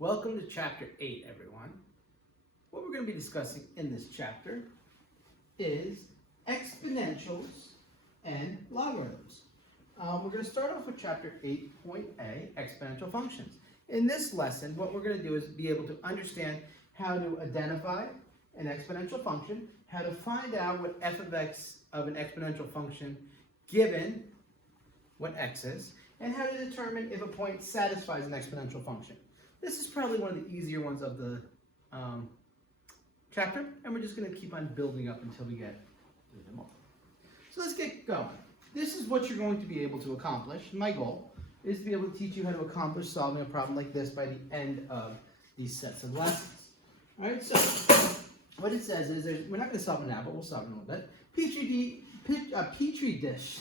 Welcome to Chapter 8, everyone. What we're going to be discussing in this chapter is exponentials and logarithms. We're going to start off with Chapter 8.a, Exponential Functions. In this lesson, what we're going to do is be able to understand how to identify an exponential function, how to find out what f of x of an exponential function given what x is, and how to determine if a point satisfies an exponential function. This is probably one of the easier ones of the chapter, and we're just going to keep on building up until we get through them all. So let's get going. This is what you're going to be able to accomplish. My goal is to be able to teach you how to accomplish solving a problem like this by the end of these sets of lessons. All right, so what it says is, we're not going to solve it now, but we'll solve it in a little bit. A petri dish,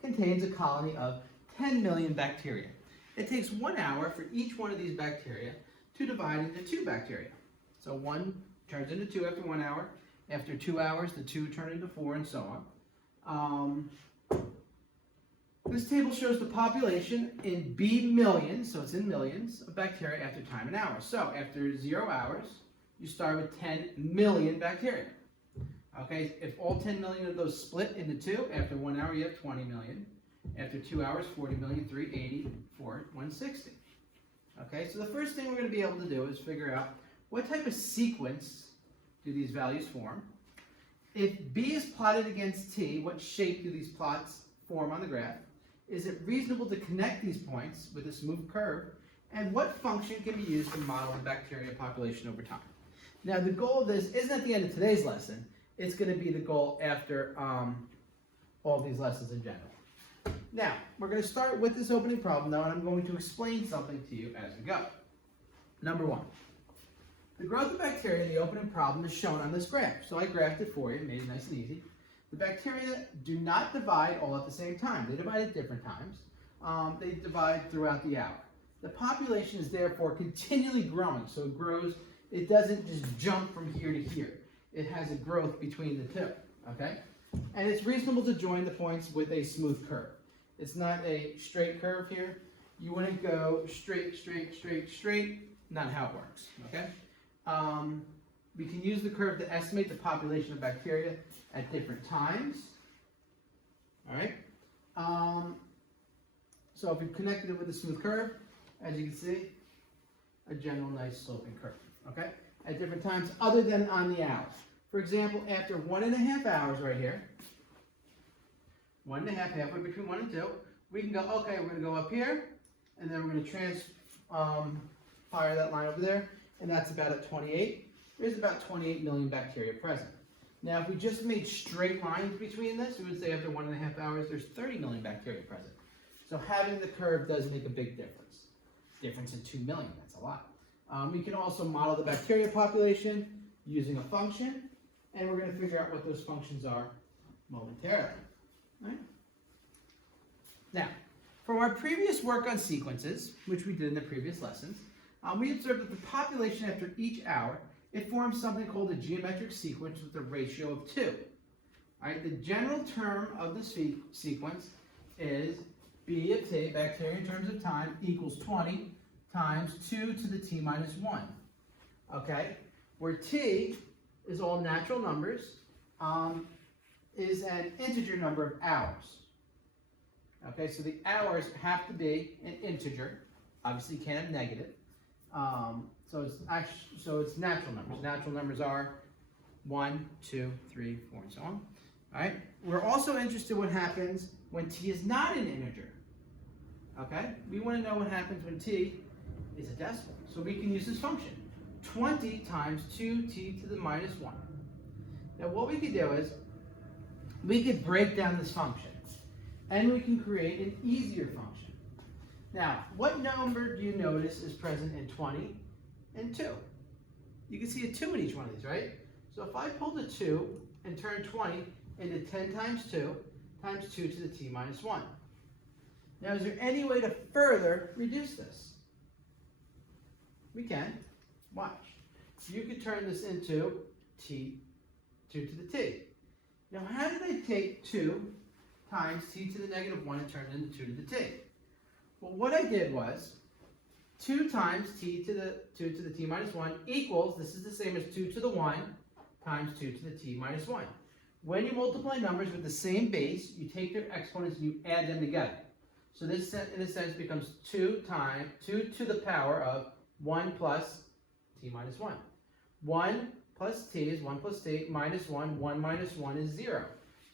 contains a colony of 10 million bacteria. It takes 1 hour for each one of these bacteria to divide into 2 bacteria. So 1 turns into 2 after 1 hour. After 2 hours, the 2 turn into 4, and so on. This table shows the population in B millions, so it's in millions, of bacteria after time and hours. So after 0 hours, you start with 10 million bacteria. Okay, if all 10 million of those split into 2, after 1 hour you have 20 million. After 2 hours, 40 million, 380, 4, 160. Okay, so the first thing we're going to be able to do is figure out what type of sequence do these values form. If B is plotted against T, what shape do these plots form on the graph? Is it reasonable to connect these points with a smooth curve? And what function can be used to model the bacteria population over time? Now, the goal of this isn't at the end of today's lesson. It's going to be the goal after all these lessons in general. Now, we're going to start with this opening problem now, and I'm going to explain something to you as we go. Number 1. The growth of bacteria in the opening problem is shown on this graph. So I graphed it for you, made it nice and easy. The bacteria do not divide all at the same time. They divide at different times. They divide throughout the hour. The population is therefore continually growing. So it grows, it doesn't just jump from here to here. It has a growth between the two, okay? And it's reasonable to join the points with a smooth curve. It's not a straight curve here. You wouldn't go straight, straight, straight, straight. Not how it works, okay? We can use the curve to estimate the population of bacteria at different times. All right? So if we connected it with a smooth curve, as you can see, a general nice sloping curve, okay? At different times other than on the hours. For example, after 1.5 hours right here, 1.5, halfway between 1 and 2, we can go, okay, we're going to go up here, and then we're going to fire that line over there, and that's about at 28. There's about 28 million bacteria present. Now, if we just made straight lines between this, we would say after 1.5 hours, there's 30 million bacteria present. So having the curve does make a big difference. Difference in 2 million, that's a lot. We can also model the bacteria population using a function, and we're going to figure out what those functions are momentarily. Right? Now, from our previous work on sequences, which we did in the previous lessons, we observed that the population after each hour, it forms something called a geometric sequence with a ratio of 2. All right, the general term of the sequence is B of t, bacteria in terms of time, equals 20 times 2 to the t minus 1. Okay, where t is all natural numbers, is an integer number of hours. Okay, so the hours have to be an integer. Obviously, you can't have negative. So it's natural numbers. Natural numbers are 1, 2, 3, 4, and so on. All right. We're also interested in what happens when t is not an integer. Okay. We want to know what happens when t is a decimal. So we can use this function: 20 times 2t to the minus 1. Now, what we could do is we could break down this function, and we can create an easier function. Now, what number do you notice is present in 20 and 2? You can see a 2 in each one of these, right? So if I pulled a 2 and turned 20 into 10 times 2 to the t minus 1. Now, is there any way to further reduce this? We can. Watch. You could turn this into 2 to the t. Now, how did I take 2 times t to the negative 1 and turn it into 2 to the t? Well, what I did was, 2 times t to the 2 to the t minus 1 equals, this is the same as 2 to the 1 times 2 to the t minus 1. When you multiply numbers with the same base, you take their exponents and you add them together. So this, in a sense, becomes 2 to the power of 1 plus t minus 1. 1 plus t is 1 plus t minus 1. 1 minus 1 is 0.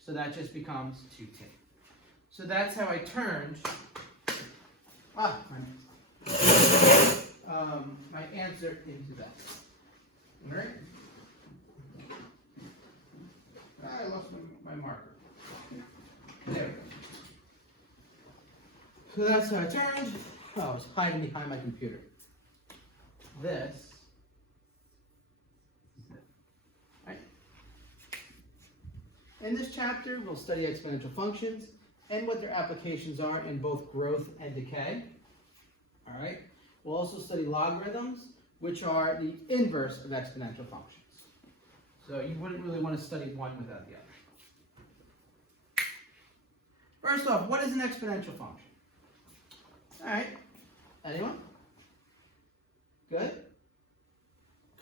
So that just becomes 2t. So that's how I turned my answer into that. All right? I lost my marker. There we go. So that's how I turned. Oh, I was hiding behind my computer. This is it. Right? In this chapter, we'll study exponential functions and what their applications are in both growth and decay. All right? We'll also study logarithms, which are the inverse of exponential functions. So you wouldn't really want to study one without the other. First off, what is an exponential function? All right. Anyone? Good?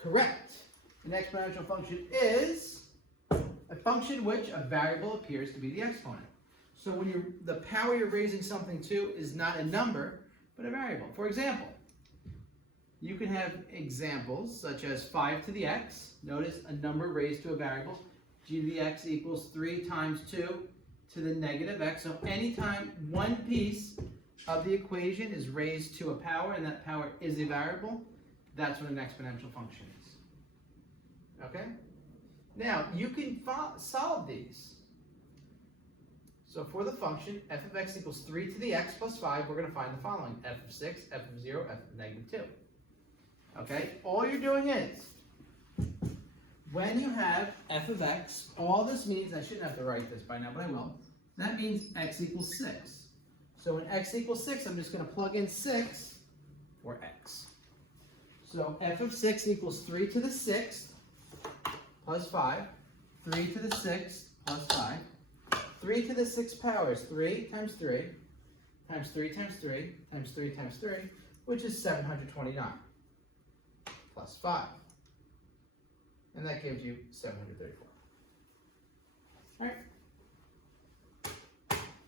Correct. An exponential function is a function which a variable appears to be the exponent. So when the power you're raising something to is not a number, but a variable. For example, you can have examples such as 5 to the x. Notice a number raised to a variable. G to the x equals 3 times 2 to the negative x. So anytime one piece of the equation is raised to a power and that power is a variable, that's what an exponential function is. Okay? Now, you can solve these. So for the function, f of x equals 3 to the x plus 5, we're going to find the following. F of 6, f of 0, f of negative 2. Okay? All you're doing is, when you have f of x, all this means, I shouldn't have to write this by now, but I will. That means x equals 6. So when x equals 6, I'm just going to plug in 6 for x. So f of 6 equals 3 to the 6th plus 5. 3 to the 6th plus 5. 3 to the 6th power is 3 times 3 times 3 times 3 times 3 times 3, which is 729 plus 5. And that gives you 734. All right?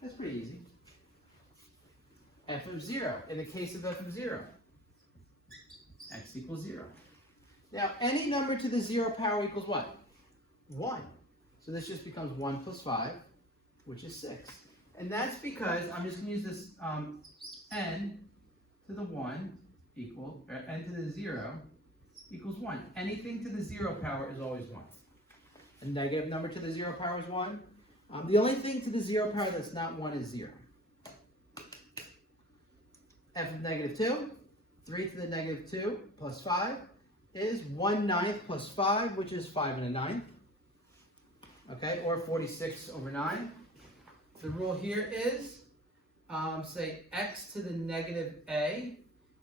That's pretty easy. F of 0, in the case of f of 0, x equals 0. Now, any number to the 0 power equals what? 1. So this just becomes 1 plus 5, which is 6. And that's because I'm just going to use this n to the 1 equal, or n to the 0 equals 1. Anything to the 0 power is always 1. A negative number to the 0 power is 1. The only thing to the 0 power that's not 1 is 0. F of negative 2, 3 to the negative 2 plus 5 is 1/9 plus 5, which is 5 1/9. Okay, or 46 over 9. The rule here is, say x to the negative a.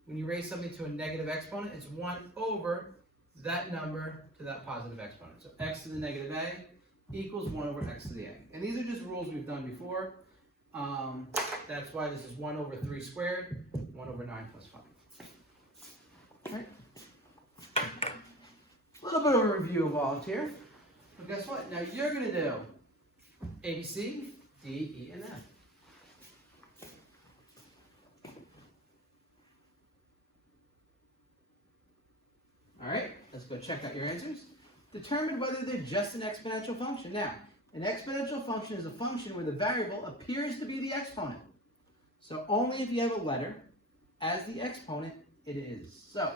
When you raise something to a negative exponent, it's 1 over that number to that positive exponent. So x to the negative a equals 1 over x to the a. And these are just rules we've done before. That's why this is 1 over 3 squared, 1 over 9 plus 5. All right. A little bit of a review involved here. But guess what? Now you're going to do A, B, C, D, E, and F. All right, let's go check out your answers. Determine whether they're just an exponential function. Now, an exponential function is a function where the variable appears to be the exponent. So only if you have a letter as the exponent, it is. So,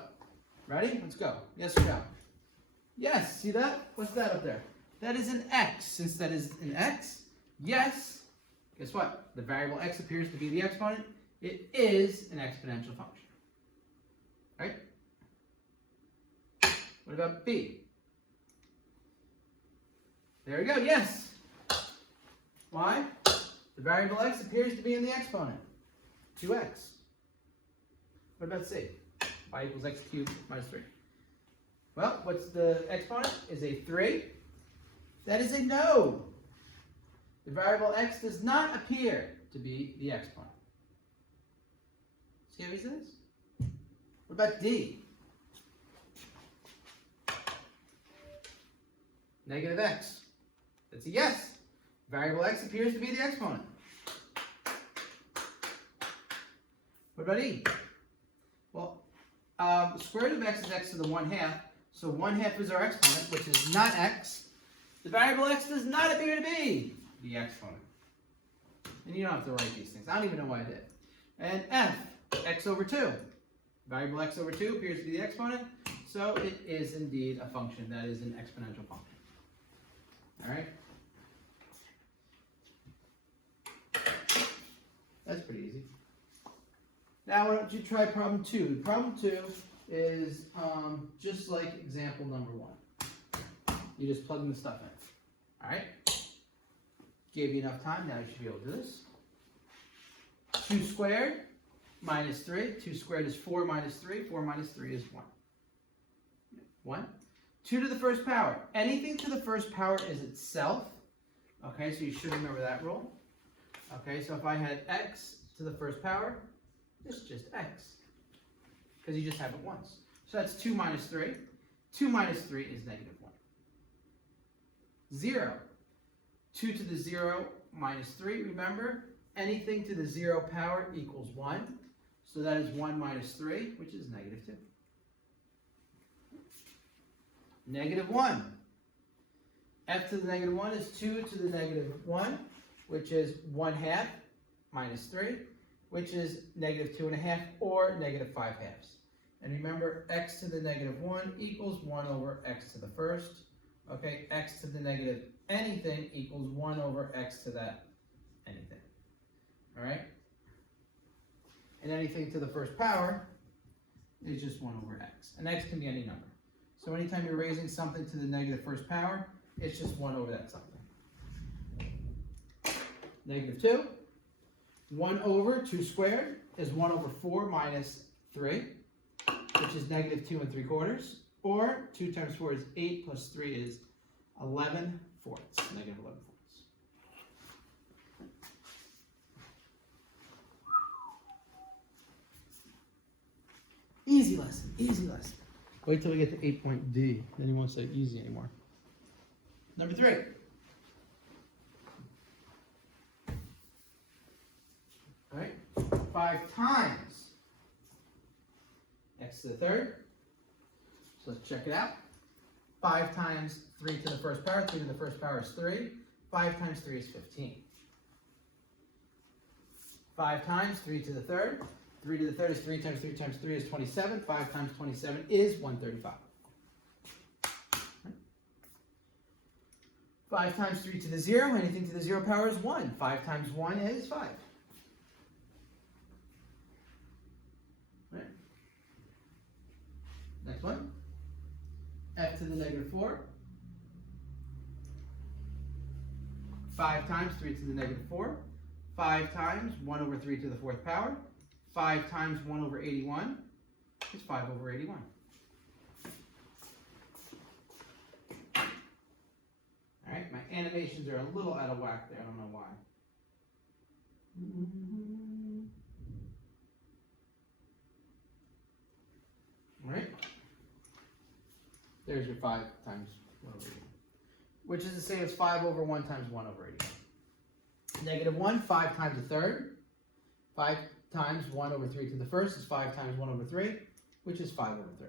ready? Let's go. Yes or no? Yes, see that? What's that up there? That is an x. Since that is an x, yes. Guess what? The variable x appears to be the exponent. It is an exponential function. Right? What about B? There we go, yes. Why? The variable x appears to be in the exponent. 2x. What about C? Y equals x cubed minus 3. Well, what's the exponent? Is a 3. That is a no. The variable x does not appear to be the exponent. See how easy it is? What about D? Negative x. That's a yes. Variable x appears to be the exponent. What about E? Well, the square root of x is x to the 1/2. So 1/2 is our exponent, which is not x. The variable x does not appear to be the exponent. And you don't have to write these things. I don't even know why I did. And F, x over 2. Variable x over 2 appears to be the exponent. So it is indeed a function that is an exponential function. All right? That's pretty easy. Now why don't you try problem 2. Problem 2 is just like example number 1. You just plug in the stuff in. All right? Gave you enough time. Now you should be able to do this. 2 squared minus 3. 2 squared is 4 minus 3. 4 minus 3 is 1. 1. 2 to the first power. Anything to the first power is itself. Okay, so you should remember that rule. Okay, so if I had x to the first power, it's just x. Because you just have it once. So that's 2 minus 3. 2 minus 3 is negative 1. 0. 2 to the 0 minus 3, remember? Anything to the 0 power equals 1. So that is 1 minus 3, which is negative 2. Negative 1. F to the negative 1 is 2 to the negative 1, which is 1/2 minus 3, which is negative 2.5 or negative 5/2. And remember, x to the negative 1 equals 1 over x to the first. Okay, x to the negative anything equals 1 over x to that anything. All right? And anything to the first power is just 1 over x. And x can be any number. So anytime you're raising something to the negative first power, it's just 1 over that something. Negative 2. 1 over 2 squared is 1 over 4 minus 3, which is negative 2 3/4. Or 2 times 4 is 8 plus 3 is 11 fourths. Negative 11 fourths. Easy lesson. Easy lesson. Wait till we get to 8.D. Then you won't say easy anymore. Number 3. All right. 5 times x to the third. So let's check it out. 5 times 3 to the first power. 3 to the first power is 3. 5 times 3 is 15. 5 times 3 to the third. 3 to the third is 3 times 3 times 3 is 27. 5 times 27 is 135. 5 times 3 to the 0. Anything to the 0 power is 1. 5 times 1 is 5. Right. Next one. F to the negative 4. 5 times 3 to the negative 4. 5 times 1 over 3 to the 4th power. 5 times 1 over 81 is 5 over 81. All right, my animations are a little out of whack there. I don't know why. All right. There's your 5 times 1 over 81, which is the same as 5 over 1 times 1 over 81. Negative 1, 5 times a third. 5 times 1 over 3 to the first is 5 times 1 over 3, which is 5 over 3.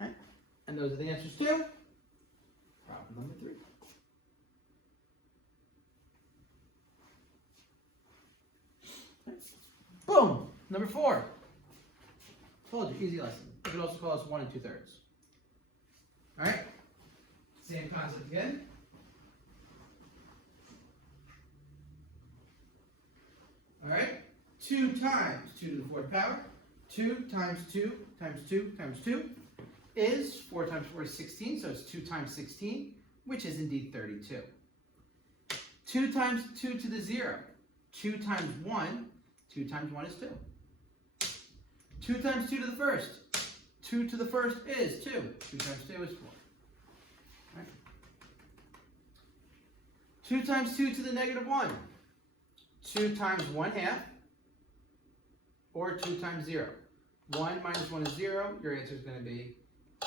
All right. And those are the answers to problem number 3. Okay. Boom! Number 4. Told you, easy lesson. You could also call this 1 2/3. All right? Same concept again. All right? 2 times 2 to the 4th power. 2 times 2 times 2 times 2 is 4 times 4 is 16, so it's 2 times 16, which is indeed 32. 2 times 2 to the 0. 2 times 1. 2 times 1 is 2. 2 times 2 to the first. 2 to the first is 2. 2 times 2 is 4. Right. 2 times 2 to the negative 1. 2 times 1/2. Or 2 times 0. 1 minus 1 is 0. Your answer is going to be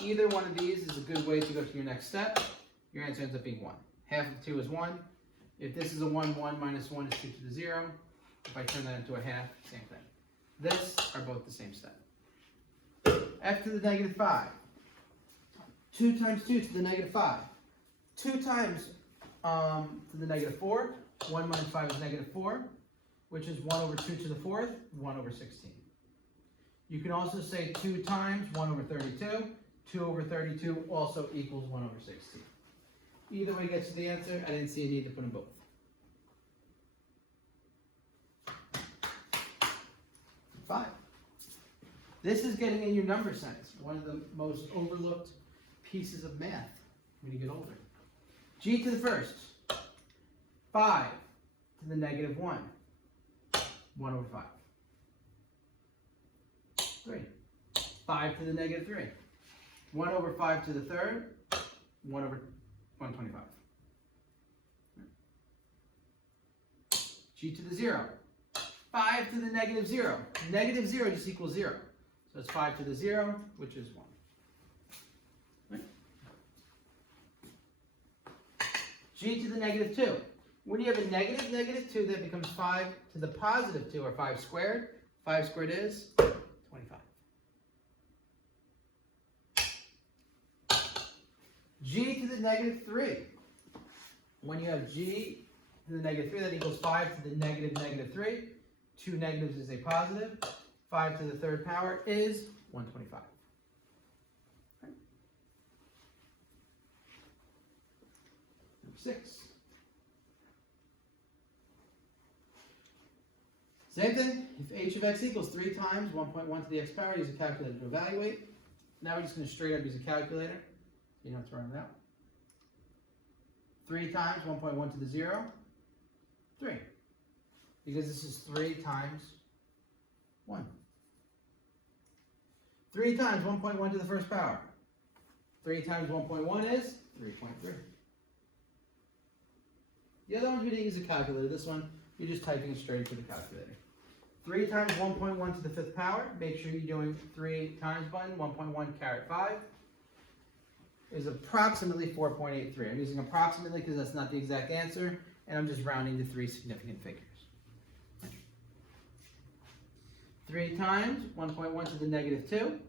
either one of these is a good way to go to your next step. Your answer ends up being 1. Half of 2 is 1. If this is a 1, 1 minus 1 is 2 to the 0. If I turn that into a half, same thing. This are both the same step. F to the negative 5. 2 times 2 to the negative 5. 2 times to the negative 4. 1 minus 5 is negative 4, which is 1 over 2 to the 4th, 1 over 16. You can also say 2 times 1 over 32. 2 over 32 also equals 1 over 16. Either way gets you the answer. I didn't see a need to put them both. Five. This is getting in your number sense, one of the most overlooked pieces of math when you get older. G to the first, 5 to the negative 1, 1 over 5. 3, 5 to the negative 3, 1 over 5 to the third, 1 over 125. G to the 0, 5 to the negative 0. Negative 0 just equals 0. So it's 5 to the 0, which is 1. Right? G to the negative 2. When you have a negative negative 2, that becomes 5 to the positive 2, or 5 squared. 5 squared is 25. G to the negative 3. When you have G to the negative 3, that equals 5 to the negative negative 3. 2 negatives is a positive. 5 to the third power is 125. Okay. Number 6. Same thing. If h of x equals 3 times 1.1 to the x power, use a calculator to evaluate. Now we're just going to straight up use a calculator. You don't have to run it out. 3 times 1.1 to the 0, 3. Because this is 3 times 1. 3 times 1.1 to the first power. 3 times 1.1 is 3.3. The other ones we didn't use a calculator. This one, you're just typing it straight into the calculator. 3 times 1.1 to the fifth power. Make sure you're doing 3 times button. 1.1 caret 5 is approximately 4.83. I'm using approximately because that's not the exact answer, and I'm just rounding to 3 significant figures. 3 times 1.1 to the negative 2.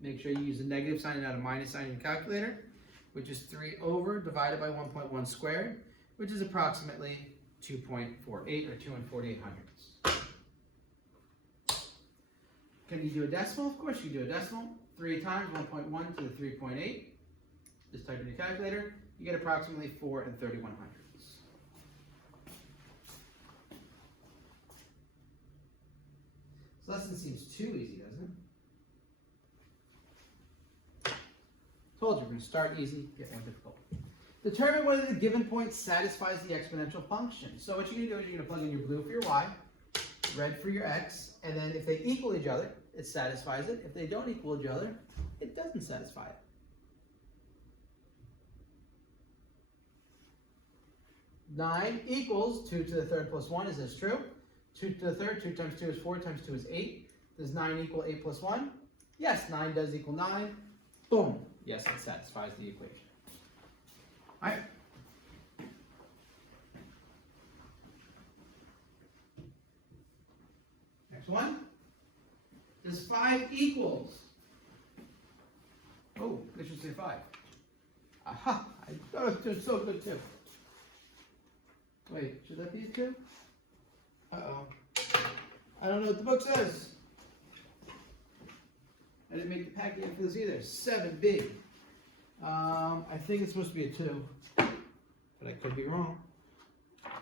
Make sure you use the negative sign and not a minus sign in your calculator, which is 3 over divided by 1.1 squared, which is approximately 2.48 or 2 1/48 hundredths. Can you do a decimal? Of course you can do a decimal. 3 times 1.1 to the 3.8. Just type in your calculator. You get approximately 4 31 hundredths. This lesson seems too easy, doesn't it? Told you, we're going to start easy, get more difficult. Determine whether the given point satisfies the exponential function. So what you're going to do is you're going to plug in your blue for your y, red for your x, and then if they equal each other, it satisfies it. If they don't equal each other, it doesn't satisfy it. Nine equals 2 to the third plus 1. Is this true? 2 to the third, 2 times 2 is 4, times 2 is 8. Does 9 equal 8 plus 1? Yes, 9 does equal 9. Boom. Yes, it satisfies the equation. All right. Next one. Does 5 equals? Oh, I should say 5. Aha! I thought it was so good too. Wait, should that be a 2? Uh-oh. I don't know what the book says. I didn't make the packet for this either. 7B. I think it's supposed to be a 2, but I could be wrong.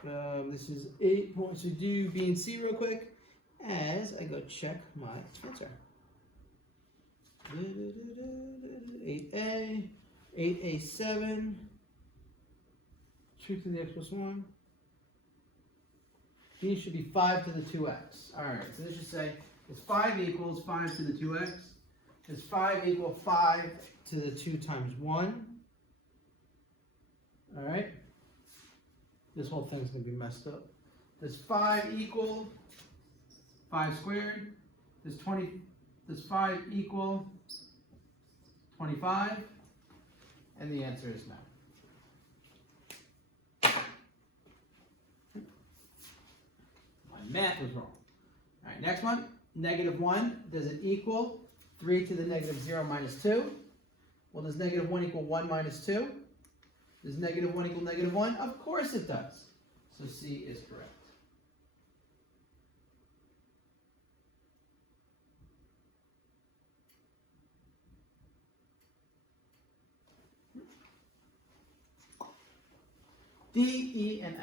This is 8 points. So do B and C real quick as I go check my answer. 8A, 8A7, 2 to the x plus 1. B should be 5 to the 2x. All right, so this should say it's 5 equals 5 to the 2x. Does 5 equal 5 to the 2 times 1? All right. This whole thing's going to be messed up. Does 5 equal 5 squared? Does Does 5 equal 25? And the answer is no. My math was wrong. All right, next one. -1, does it equal 3 to the negative 0 minus 2? Well, does -1 equal 1 minus 2? Does -1 equal -1? Of course it does. So C is correct. D, E, and F.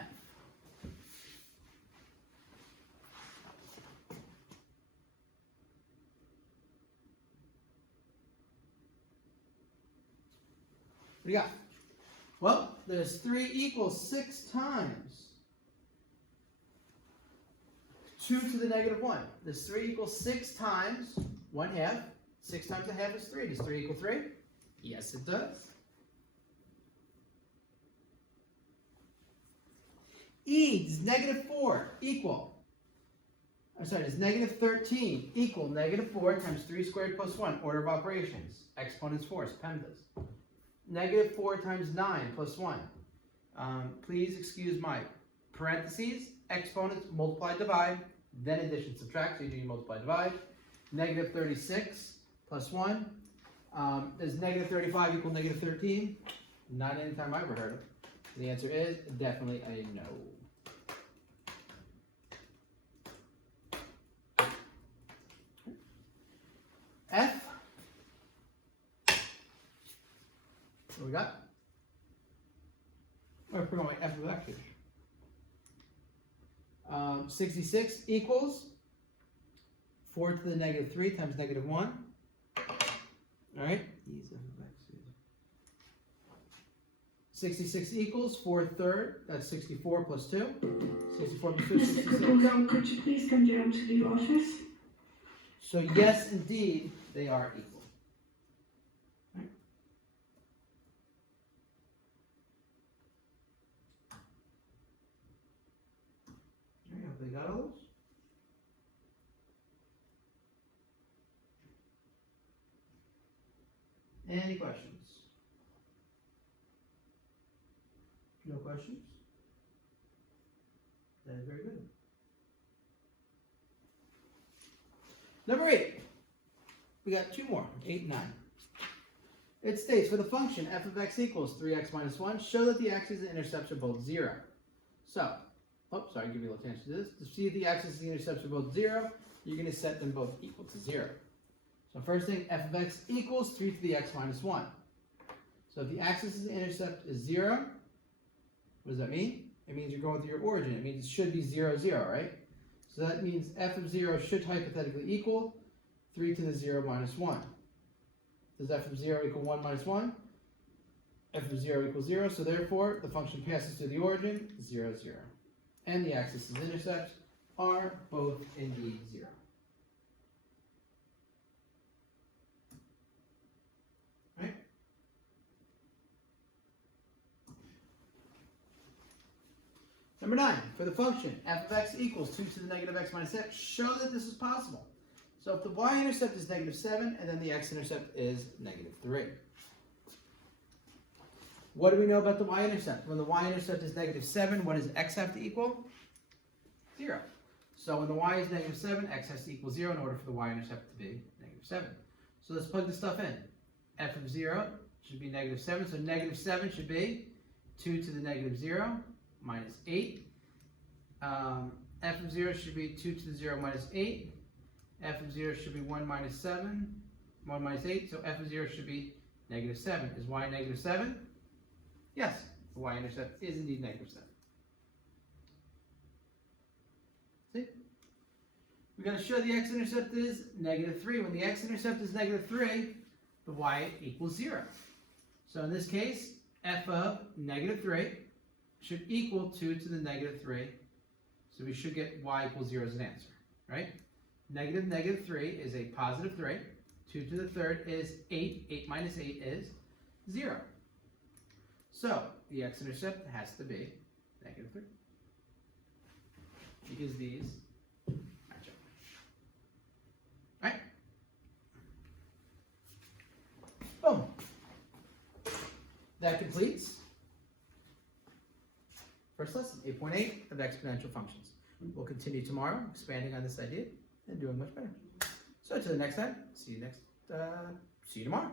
What do you got? Well, there's 3 equals 6 times 2 to the -1. There's 3 equals 6 times 1/2. 6 times 1/2 is 3. Does 3 equal 3? Yes, it does. E, does -4 equal, does -13 equal -4 times 3 squared plus 1, order of operations, exponents force, PEMDAS. -4 times 9 plus 1. Please excuse my parentheses, exponents, multiply, divide, then addition, subtract, so you do your multiply, divide. -36 plus 1. Does -35 equal -13? Not any time I've ever heard of. The answer is definitely a no. F. What do we got? We're going F of X here. 66 equals 4 to the -3 times -1. All right. 66 equals 4/3. That's 64 plus 2. 64 plus 2 is 66. Mr. Capello, could you please come down to the office? So yes, indeed, they are equal. Right. There you go. They got all those? Any questions? No questions? That is very good. Number 8. We got 2 more, 8 and 9. It states, for the function f of x equals 3x minus 1, show that the axes and intercepts are both 0. So, give you a little chance to do this. To see if the axis and the intercepts are both 0, you're going to set them both equal to 0. So first thing, f of x equals 3 to the x minus 1. So if the axis and the intercept is 0, what does that mean? It means you're going through your origin. It means it should be 0, 0, right? So that means f of 0 should hypothetically equal 3 to the 0 minus 1. Does f of 0 equal 1 minus 1? F of 0 equals 0, so therefore the function passes through the origin, 0, 0. And the axis and intercepts are both indeed 0. Right? Number 9, for the function f of x equals 2 to the negative x minus x, show that this is possible. So if the y-intercept is -7, and then the x-intercept is -3. What do we know about the y-intercept? When the y-intercept is -7, what does x have to equal? 0. So when the y is -7, x has to equal 0 in order for the y-intercept to be -7. So let's plug this stuff in. F of 0 should be -7, so -7 should be 2 to the -0 minus 8. F of 0 should be 2 to the 0 minus 8. F of 0 should be 1 minus 7, 1 minus 8, so f of 0 should be -7. Is y -7? Yes, the y-intercept is indeed -7. See? We've got to show the x-intercept is -3. When the x-intercept is -3, the y equals 0. So in this case, f of -3 should equal 2 to the -3. So we should get y equals 0 as an answer, right? -3 is a positive 3. 2 to the 3rd is 8. 8 minus 8 is 0. So the x-intercept has to be -3. Because these match up. Right? that completes first lesson, 8.8 of exponential functions. We'll continue tomorrow, expanding on this idea and doing much better. So until the next time, see you tomorrow.